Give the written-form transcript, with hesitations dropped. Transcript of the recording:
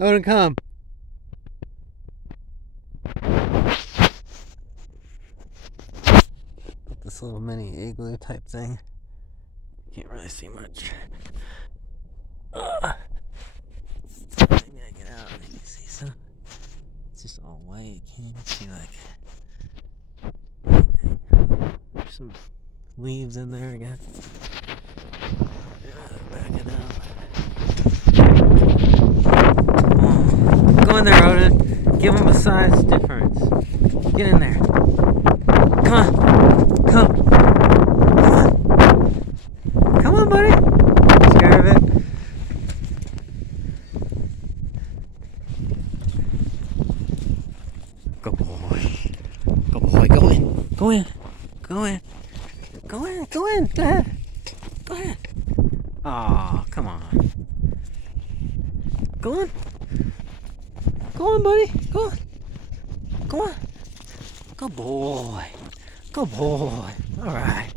Odin, come. Built this little mini igloo type thing. Can't really see much. Maybe I get out and you see some. It's just all white. Can't even see there's some leaves in there again. Back it up. Go in there, Odin. Give him a size difference. Get in there. Come on. Come. Come on, buddy. Scared of it? Good boy. Good boy. Go in. Go in. Go in. Go in. Go in. Go ahead. Go ahead. Aw, come on. Go on. Go on, buddy. Go on. Go on. Good boy. Good boy. All right.